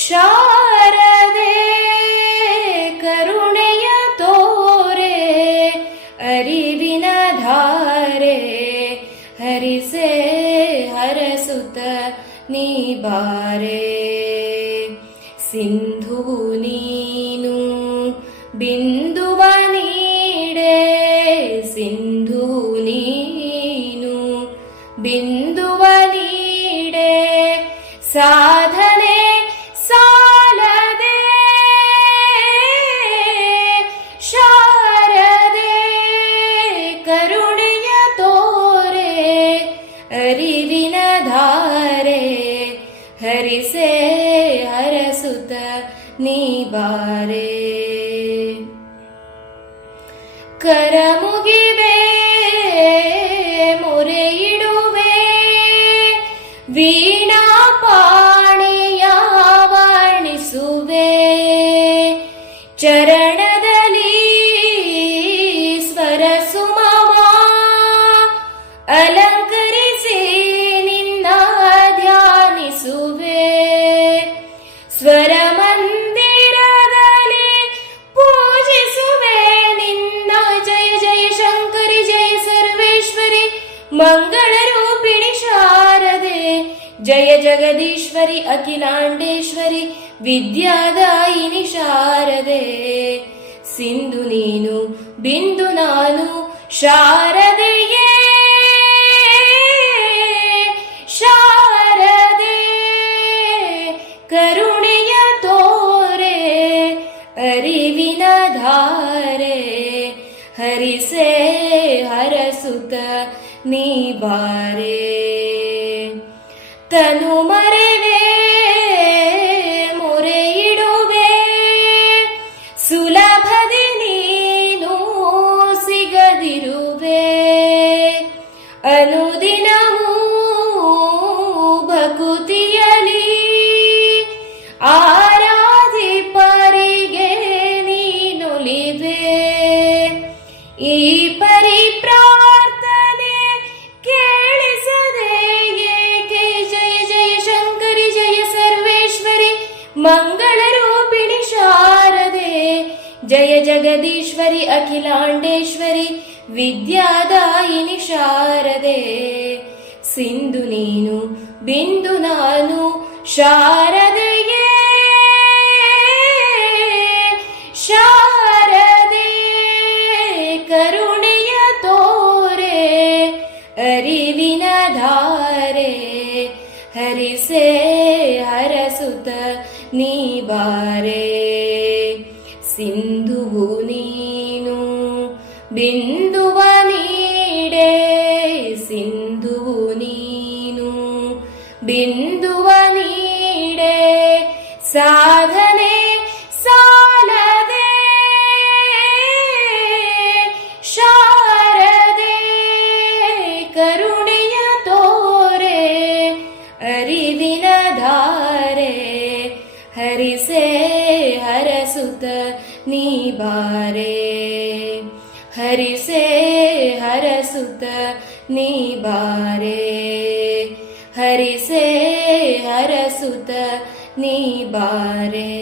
ಶಾರದೆ ಕರುಣೆಯ ತೋರೆ ಅರಿವಿನ ಧಾರೆ ಹರಿಸೆ ಹರಸುತ ನೀ ಬಾರೆ. ಸಿಂಧು ನೀನು ಬಿಂದುವ ನೀಡೆ, ಸಿಂಧು ನೀನು ಬಿಂದುವ ನೀಡೆ. ಸಾಧನೆ ಸಾಲದೆ ಶಾರದೆ ಕರುಣೆಯ ತೋರೆ ಅರಿವಿನ ಧಾರೆ ಹರಿಸೆ ಹರಸುತ ನೀ ಬಾರೆ. ಕರಮುಗಿವೆ ಮೊರೆಯಿಡುವೆ ವೀಣಾ ಪಾಣಿಯ ವರ್ಣಿಸುವೆ. ಚರಣದಲ್ಲಿ ಸ್ವರ ಸುಮವ ಅಲಂಕರಿಸಿ ನಿನ್ನ ಧ್ಯಾನಿಸುವೆ. ಸ್ವರ ಮಂದಿರದಲ್ಲಿ ಪೂಜಿಸುವೆ ನಿನ್ನ. ಜಯ ಜಯ ಶಂಕರಿ ಜಯ ಸರ್ವೇಶ್ವರಿ ಮಂಗಳ ರೂಪಿಣಿ ಶಾರದೆ. ಜಯ ಜಗದೀಶ್ವರಿ ಅಖಿಲಾಂಡೇಶ್ವರಿ ವಿದ್ಯಾದಾಯಿನಿ ಶಾರದೆ. ಸಿಂಧು ನೀನು ಬಿಂದು ನಾನು ಶಾರದೆಯೇ ಶಾರದೆ ಕರುಣೆಯ ತೋರೆ ಅರಿವಿನ ಧಾರೆ ಹರಿಸೆ ಹರಸುತ ನೀ ಬಾರೆ. ತನು ಮರೆವೆ ಮೊರೆಯಿಡುವೆ ಸುಲಭದಿ ನೀನು ಸಿಗದಿರುವೆ. ಅನುದಿನವೂ ಭಕುತಿಯಲಿ ಆರಾಧಿಪರಿಗೆ ನೀನುಲಿವೆ. ಈ ಪರಿ ಪ್ರಾರ್ಥನೆ ಕೇಳಿಸದೆ ಏಕೆ. ಜಯ ಜಯ ಶಂಕರಿ ಜಯ ಸರ್ವೇಶ್ವರಿ ಮಂಗಳ ರೂಪಿಣಿ ಶಾರದೆ. ಜಯ ಜಗದೀಶ್ವರಿ ಅಖಿಲಾಂಡೇಶ್ವರಿ ವಿದ್ಯಾದಾಯಿನಿ ಶಾರದೆ. ಸಿಂಧು ನೀನು ಬಿಂದು ನಾನು ಶಾರದೆಯೇ ಶಾರದೆ ಕರುಣೆಯ ತೋರೆ ಅರಿವಿನ ಧಾರೆ ಹರಿಸೆ ಹರಸುತ ನೀ ಬಾರೆ. ಸಿಂಧುವು ನೀನು ಬಿಂದುವ ನೀಡೆ, ಸಿಂಧುವು ನೀನು ಬಿಂದುವ ನೀಡೆ. ಸಾಧನೆ ಸಾಲದೆ ಶಾರದೆ ಕರುಣೆಯ ತೋರೆ ಅರಿವಿನ ಧಾರೆ ಹರಿಸೆ ಹರಸುತ ನೀ ಬಾರೆ. ಹರಿಸೆ ಹರಸುತ ನೀ ಬಾರೆ. ಹರಿಸೆ ಹರಸುತ ನೀ ಬಾರೆ.